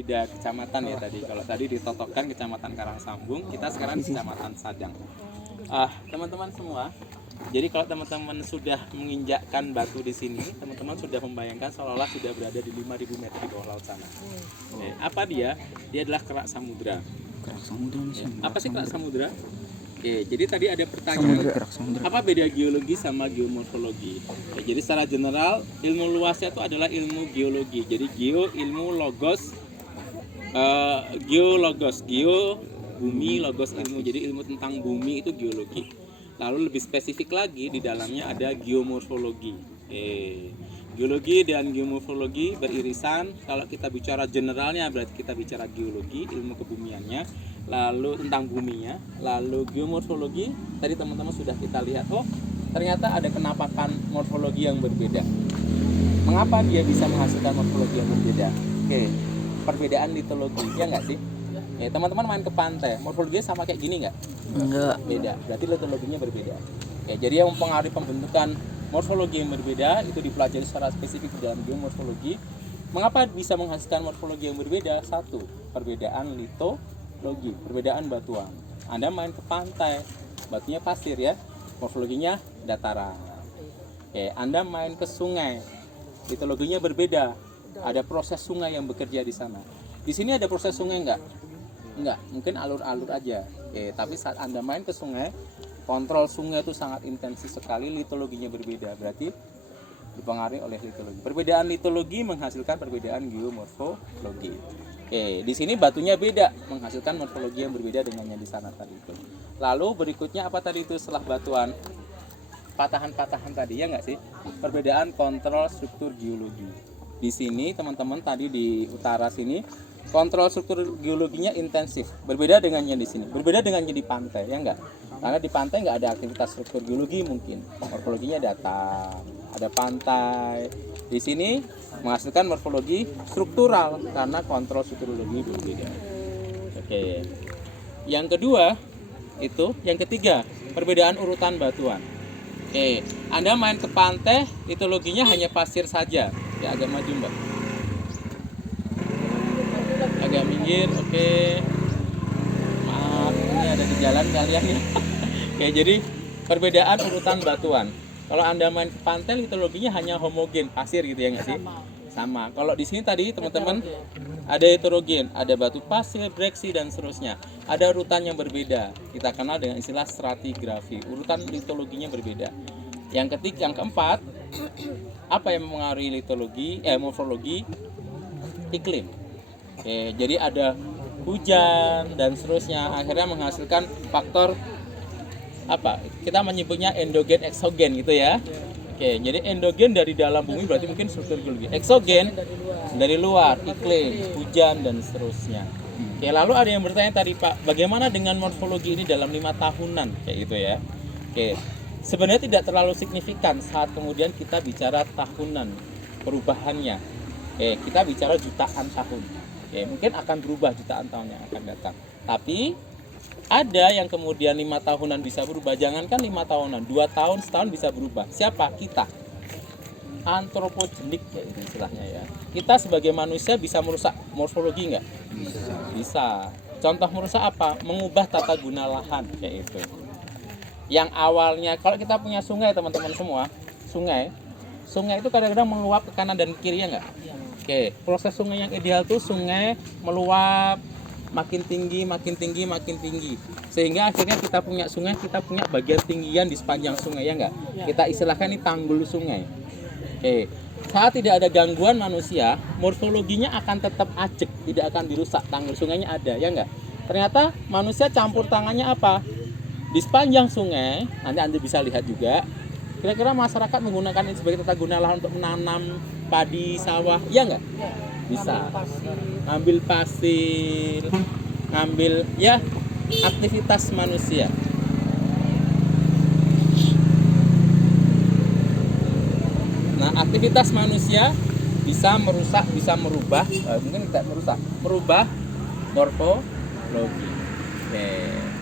beda kecamatan ya tadi. Kalau tadi di Totokan Kecamatan Karangsambung, kita sekarang di Kecamatan Sadang. Teman-teman semua, jadi kalau teman-teman sudah menginjakkan batu di sini, teman-teman sudah membayangkan seolah-olah sudah berada di 5.000 meter di bawah laut sana. Apa dia? Dia adalah kerak samudra. Kerak samudra. Apa sih kerak samudra? Jadi tadi ada pertanyaan, apa beda geologi sama geomorfologi? Jadi secara general, ilmu luasnya itu adalah ilmu geologi. Jadi geo, ilmu, logos, geo bumi, logos ilmu. Jadi ilmu tentang bumi itu geologi. Lalu lebih spesifik lagi di dalamnya ada geomorfologi. Geologi dan geomorfologi beririsan. Kalau kita bicara generalnya berarti kita bicara geologi, ilmu kebumiannya. Lalu tentang buminya, lalu geomorfologi tadi teman-teman sudah kita lihat, ternyata ada kenampakan morfologi yang berbeda. Mengapa dia bisa menghasilkan morfologi yang berbeda? Perbedaan litologi, ya nggak sih? Teman-teman main ke pantai, morfologinya sama kayak gini nggak? Enggak. Beda, berarti litologinya berbeda. Jadi yang mempengaruhi pembentukan morfologi yang berbeda itu dipelajari secara spesifik di dalam geomorfologi. Mengapa bisa menghasilkan morfologi yang berbeda? Satu, perbedaan litologi, perbedaan batuan. Anda main ke pantai, batunya pasir ya, morfologinya dataran. Anda main ke sungai, litologinya berbeda. Ada proses sungai yang bekerja di sana. Di sini ada proses sungai enggak? Enggak, mungkin alur-alur aja. Tapi saat Anda main ke sungai, kontrol sungai itu sangat intensif sekali, litologinya berbeda. Berarti dipengaruhi oleh litologi. Perbedaan litologi menghasilkan perbedaan geomorfologi. Di sini batunya beda, menghasilkan morfologi yang berbeda dengan yang di sana tadi itu. Lalu berikutnya apa tadi itu setelah batuan? Patahan-patahan tadi ya nggak sih? Perbedaan kontrol struktur geologi. Di sini teman-teman tadi di utara sini kontrol struktur geologinya intensif, berbeda dengan yang di sini, berbeda dengan yang di pantai ya nggak? Karena di pantai nggak ada aktivitas struktur geologi mungkin, morfologinya datar, ada pantai. Di sini menghasilkan morfologi struktural karena kontrol strukturologi berbeda. Yang kedua itu, yang ketiga perbedaan urutan batuan. Anda main ke pantai, litologinya hanya pasir saja. Agak maju mbak. Agak minggir, Maaf, ini ada di jalan kalian ya. Jadi perbedaan urutan batuan. Kalau Anda main ke pantai, litologinya hanya homogen, pasir gitu ya nggak sih? Sama. Kalau di sini tadi teman-teman ada heterogen, ada batu pasir, breksi dan seterusnya. Ada urutan yang berbeda. Kita kenal dengan istilah stratigrafi. Urutan litologinya berbeda. Yang keempat, apa yang mempengaruhi morfologi? Iklim. Jadi ada hujan dan seterusnya, akhirnya menghasilkan faktor apa? Kita menyebutnya endogen, eksogen gitu ya. Jadi endogen dari dalam bumi berarti mungkin struktur geologi. Eksogen dari luar, iklim, hujan dan seterusnya. Lalu ada yang bertanya tadi Pak, bagaimana dengan morfologi ini dalam 5 tahunan kayak gitu ya? Sebenarnya tidak terlalu signifikan saat kemudian kita bicara tahunan perubahannya. Kita bicara jutaan tahun. Mungkin akan berubah jutaan tahun yang akan datang. Tapi ada yang kemudian 5 tahunan bisa berubah. Jangankan 5 tahunan, 2 tahun, setahun bisa berubah. Siapa? Kita. Antropogenik ya itu istilahnya ya. Kita sebagai manusia bisa merusak morfologi nggak? Bisa. Contoh merusak apa? Mengubah tata guna lahan kayak itu. Yang awalnya, kalau kita punya sungai teman-teman semua, sungai itu kadang-kadang meluap ke kanan dan kiri ya nggak? Proses sungai yang ideal tuh sungai meluap makin tinggi, sehingga akhirnya kita punya sungai, kita punya bagian tinggian di sepanjang sungai ya nggak? Kita istilahkan ini tanggul sungai. Saat tidak ada gangguan manusia, morfologinya akan tetap ajek, tidak akan dirusak, tanggul sungainya ada ya nggak? Ternyata manusia campur tangannya apa? Di sepanjang sungai, nanti Anda bisa lihat juga, kira-kira masyarakat menggunakan ini sebagai tata guna lahan untuk menanam padi, sawah, ya nggak? Bisa. Ngambil pasir, ngambil ya aktivitas manusia. Nah, aktivitas manusia bisa merusak, bisa merubah, mungkin tidak merusak, merubah morfologi.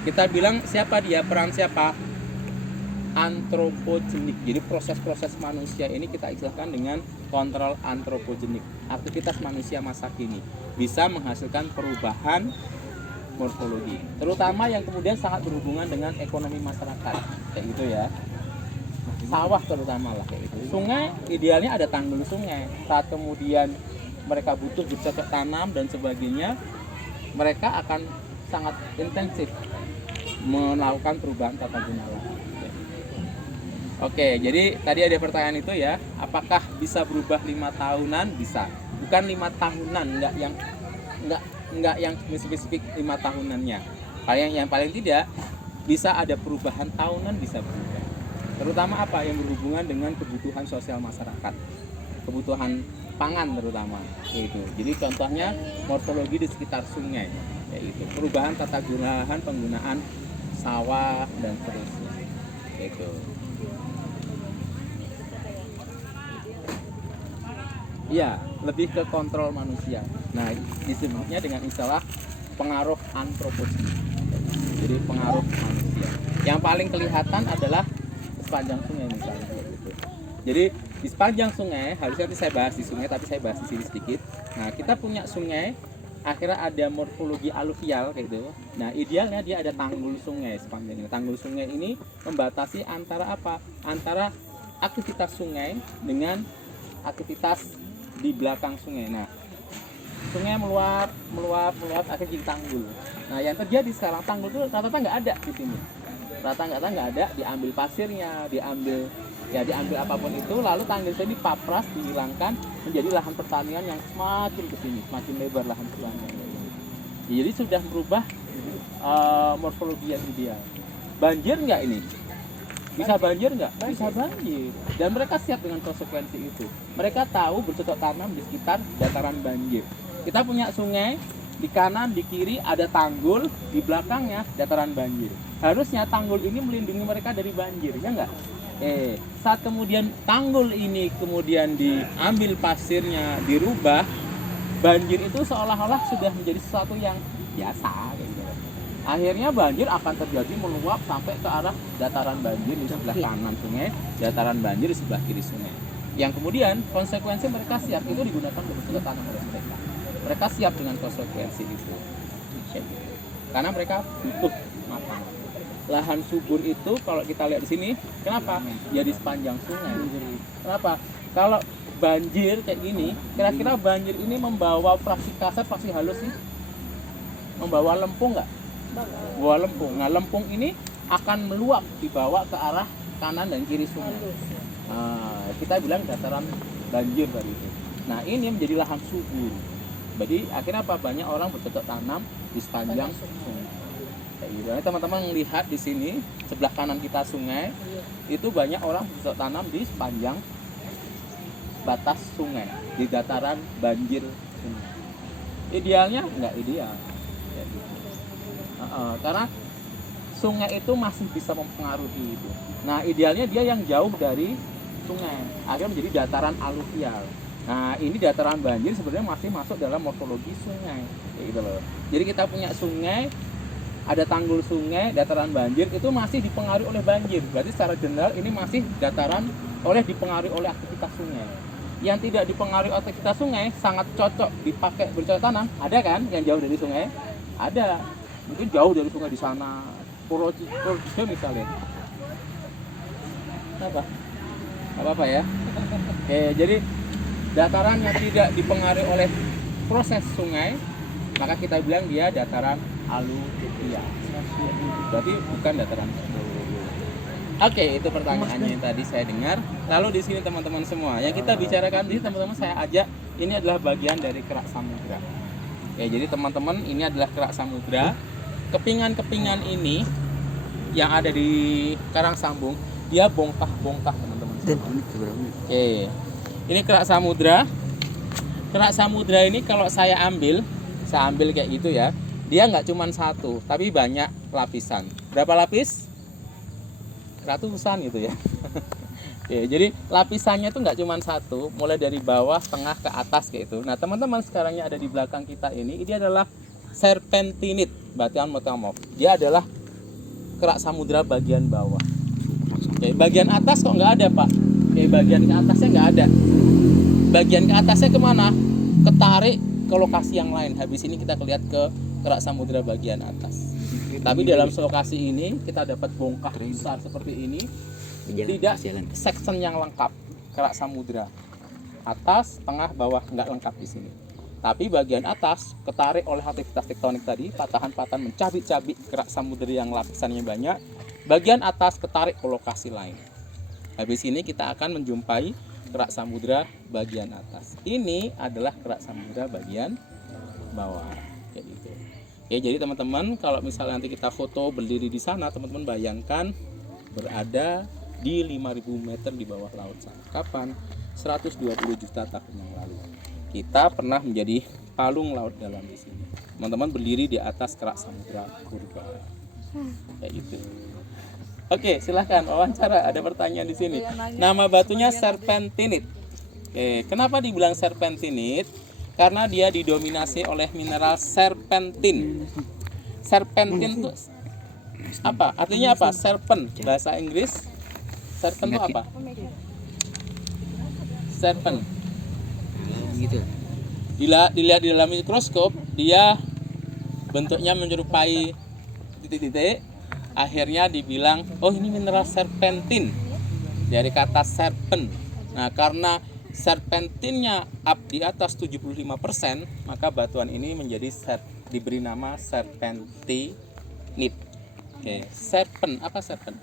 Kita bilang siapa dia, peran siapa? Antropogenik. Jadi proses-proses manusia ini kita istilahkan dengan kontrol antropogenik. aktivitas manusia masa kini bisa menghasilkan perubahan morfologi, terutama yang kemudian sangat berhubungan dengan ekonomi masyarakat, kayak gitu ya. Sawah terutama lah kayak gitu. Sungai idealnya ada tanggul sungai. Saat kemudian mereka butuh bercocok tanam dan sebagainya, mereka akan sangat intensif melakukan perubahan tata guna lahan. Oke, jadi tadi ada pertanyaan itu ya, apakah bisa berubah 5 tahunan? Bisa. Bukan 5 tahunan, enggak yang spesifik 5 tahunannya. Yang paling tidak bisa ada perubahan tahunan, bisa berubah. Terutama apa yang berhubungan dengan kebutuhan sosial masyarakat, kebutuhan pangan terutama, yaitu. Jadi contohnya morfologi di sekitar sungai, yaitu perubahan tata guna lahan, penggunaan sawah dan seterusnya, yaitu. Iya, lebih ke kontrol manusia. Nah, disebutnya dengan istilah pengaruh antroposi. Jadi pengaruh manusia. Yang paling kelihatan adalah sepanjang sungai misalnya. Gitu. Jadi di sepanjang sungai, harusnya nanti saya bahas di sungai, tapi saya bahas di sini sedikit. Nah, kita punya sungai, akhirnya ada morfologi aluvial kayak gitu. Nah, idealnya dia ada tanggul sungai sepanjangnya. Tanggul sungai ini membatasi antara apa? Antara aktivitas sungai dengan aktivitas di belakang sungai. Nah, sungai meluap, akhirnya jadi tanggul. Nah, yang terjadi sekarang tanggul itu rata-rata nggak ada di sini. Rata-rata nggak ada, diambil pasirnya, diambil apapun itu, lalu tanggul ini dipapras, dihilangkan, menjadi lahan pertanian yang semakin kesini, semakin lebar lahan pertanian. Jadi sudah merubah morfologi yang ideal. Banjir nggak ini? Bisa banjir nggak? Bisa banjir. Dan mereka siap dengan konsekuensi itu. Mereka tahu bercocok tanam di sekitar dataran banjir. Kita punya sungai, di kanan, di kiri ada tanggul, di belakangnya dataran banjir. Harusnya tanggul ini melindungi mereka dari banjir, ya nggak? Saat kemudian tanggul ini kemudian diambil pasirnya, dirubah, banjir itu seolah-olah sudah menjadi sesuatu yang biasa. Akhirnya banjir akan terjadi meluap sampai ke arah dataran banjir di sebelah kanan sungai, dataran banjir di sebelah kiri sungai. Yang kemudian konsekuensi mereka siap itu digunakan untuk tanam oleh mereka. Mereka siap dengan konsekuensi itu. Karena mereka butuh makan. Lahan subur itu kalau kita lihat di sini, kenapa? Ya di sepanjang sungai. Kenapa? Kalau banjir kayak gini, kira-kira banjir ini membawa fraksi kasar, fraksi halus sih? Membawa lempung nggak? Bawa lempung. Nah, lempung ini akan meluap dibawa ke arah kanan dan kiri sungai. Nah, kita bilang dataran banjir tadi itu. Nah, ini menjadi lahan subur. Jadi akhirnya apa? Banyak orang bercocok tanam di sepanjang sungai. Kayak gitu. Nah, teman-teman melihat di sini sebelah kanan kita sungai, itu banyak orang bercocok tanam di sepanjang batas sungai, di dataran banjir sungai. Idealnya nggak ideal. Kayak gitu. Karena sungai itu masih bisa mempengaruhi itu. Nah, idealnya dia yang jauh dari sungai, akhirnya menjadi dataran aluvial. Nah, ini dataran banjir sebenarnya masih masuk dalam morfologi sungai, kayak gitu loh. Jadi kita punya sungai, ada tanggul sungai, dataran banjir itu masih dipengaruhi oleh banjir. Berarti secara general ini masih dataran dipengaruhi oleh aktivitas sungai. Yang tidak dipengaruhi aktivitas sungai sangat cocok dipakai bercocok tanam. Ada kan yang jauh dari sungai? Ada. Mungkin jauh dari sungai di sana, Purworejo misalnya. Apa ya? Oke, jadi dataran yang tidak dipengaruhi oleh proses sungai, maka kita bilang dia dataran aluvial. Berarti bukan dataran. Oke, itu pertanyaannya yang tadi saya dengar. Lalu di sini teman-teman semua, yang kita bicarakan ini teman-teman saya ajak, ini adalah bagian dari kerak samudra. Oke, jadi teman-teman ini adalah kerak samudra. Kepingan-kepingan ini yang ada di Karang Sambung, dia bongkah-bongkah teman-teman. Oke, ini kerak samudra. Kerak samudra ini kalau saya ambil kayak gitu ya, dia nggak cuma satu, tapi banyak lapisan. Berapa lapis? Ratusan gitu ya. Oke, jadi lapisannya itu nggak cuma satu, mulai dari bawah, tengah ke atas kayak itu. Nah, teman-teman sekarang yang ada di belakang kita ini adalah serpentinit, batuan metamorf. Dia adalah kerak samudra bagian bawah. Oke, bagian atas kok nggak ada, Pak? Oke, bagian ke atasnya nggak ada. Bagian ke atasnya kemana? ketarik ke lokasi yang lain. Habis ini kita lihat ke kerak samudra bagian atas. Tapi dalam lokasi ini kita dapat bongkah besar seperti ini. Tidak section yang lengkap kerak samudra. Atas, tengah, bawah nggak lengkap di sini. Tapi bagian atas ketarik oleh aktivitas tektonik tadi, patahan-patahan mencabik-cabik kerak samudra yang lapisannya banyak. Bagian atas ketarik ke lokasi lain. Habis ini kita akan menjumpai kerak samudra bagian atas. Ini adalah kerak samudra bagian bawah. Kayak gitu. Oke, jadi teman-teman kalau misalnya nanti kita foto berdiri di sana, teman-teman bayangkan berada di 5.000 meter di bawah laut sana. Kapan? 120 juta tahun yang lalu. Kita pernah menjadi palung laut dalam di sini. Teman-teman berdiri di atas kerak samudra purba. Kayak gitu. Oke, silahkan wawancara. Ada pertanyaan di sini. Nama batunya serpentinit. Oke, kenapa dibilang serpentinit? Karena dia didominasi oleh mineral serpentin. Serpentin itu apa? Artinya apa? Serpent bahasa Inggris. Serpent itu apa? Serpent. Gitu. Dilihat di dalam mikroskop, dia bentuknya menyerupai titik-titik. Akhirnya dibilang, oh ini mineral serpentin dari kata serpent. Nah, karena serpentinnya up di atas 75%, maka batuan ini diberi nama serpentinit. Oke, serpent apa serpent?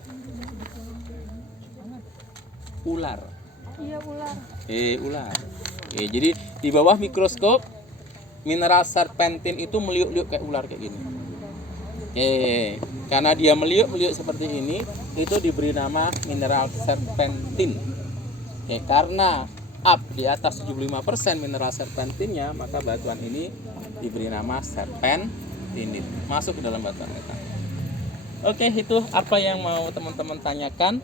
Ular. Iya, ular. Ular. Jadi di bawah mikroskop mineral serpentin itu meliuk-liuk kayak ular kayak gini. Karena dia meliuk-liuk seperti ini, itu diberi nama mineral serpentin. Karena up di atas 75% mineral serpentinnya, maka batuan ini diberi nama serpentinit. Masuk ke dalam batuan kita. Oke, itu apa yang mau teman-teman tanyakan.